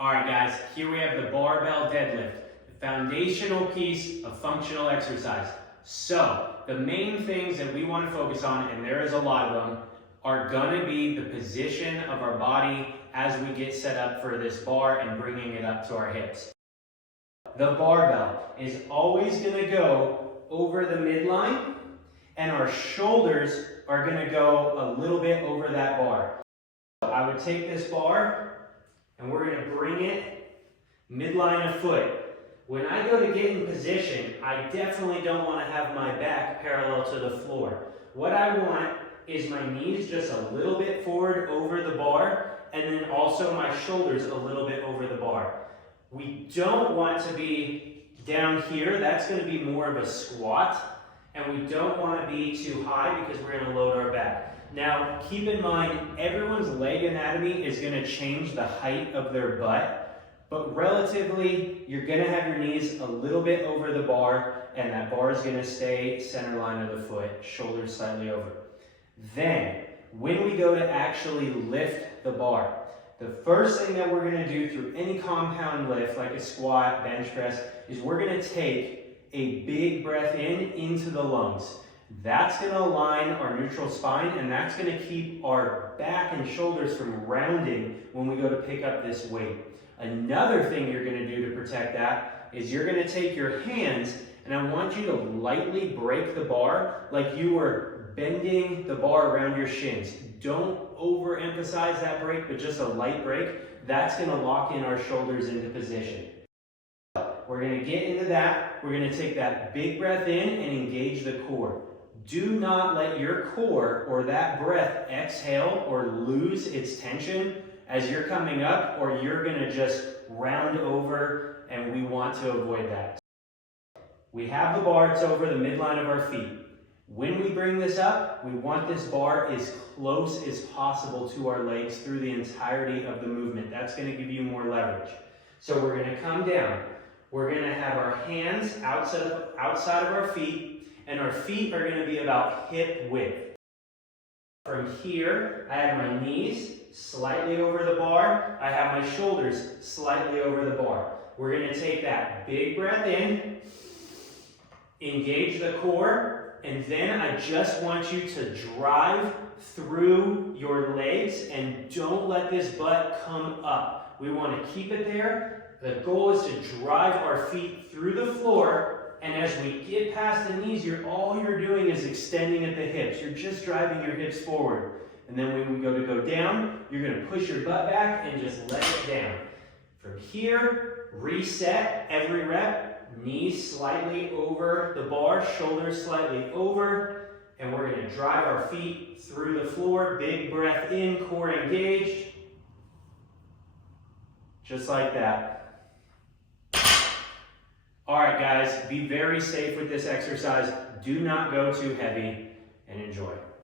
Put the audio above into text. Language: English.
All right, guys, here we have the barbell deadlift, the foundational piece of functional exercise. So the main things that we want to focus on, and there is a lot of them, are going to be the position of our body as we get set up for this bar and bringing it up to our hips. The barbell is always going to go over the midline, and our shoulders are going to go a little bit over that bar. I would take this bar and we're going to bring it midline of foot. When I go to get in position, I definitely don't want to have my back parallel to the floor. What I want is my knees just a little bit forward over the bar, and then also my shoulders a little bit over the bar. We don't want to be down here. That's going to be more of a squat, and we don't want to be too high because we're going to load our back. Now, keep in mind, everyone's leg anatomy is going to change the height of their butt, but relatively, you're going to have your knees a little bit over the bar, and that bar is going to stay center line of the foot, shoulders slightly over. Then, when we go to actually lift the bar, the first thing that we're going to do through any compound lift, like a squat, bench press, is we're going to take a big breath in into the lungs. That's going to align our neutral spine, and that's going to keep our back and shoulders from rounding when we go to pick up this weight. Another thing you're going to do to protect that is you're going to take your hands, and I want you to lightly break the bar like you were bending the bar around your shins. Don't overemphasize that break, but just a light break. That's going to lock in our shoulders into position. We're going to get into that. We're going to take that big breath in and engage the core. Do not let your core or that breath exhale or lose its tension as you're coming up, or you're going to just round over, and we want to avoid that. We have the bar, it's over the midline of our feet. When we bring this up, we want this bar as close as possible to our legs through the entirety of the movement. That's going to give you more leverage. So we're going to come down. We're going to have our hands outside of our feet, and our feet are going to be about hip width. From here, I have my knees slightly over the bar. I have my shoulders slightly over the bar. We're going to take that big breath in, engage the core, and then I just want you to drive through your legs and don't let this butt come up. We want to keep it there. The goal is to drive our feet through the floor, and as we get past the knees, all you're doing is extending at the hips. You're just driving your hips forward. And then when we go down, you're going to push your butt back and just let it down. From here, reset every rep. Knees slightly over the bar, shoulders slightly over, and we're going to drive our feet through the floor. Big breath in, core engaged. Just like that. All right, guys, be very safe with this exercise. Do not go too heavy, and enjoy.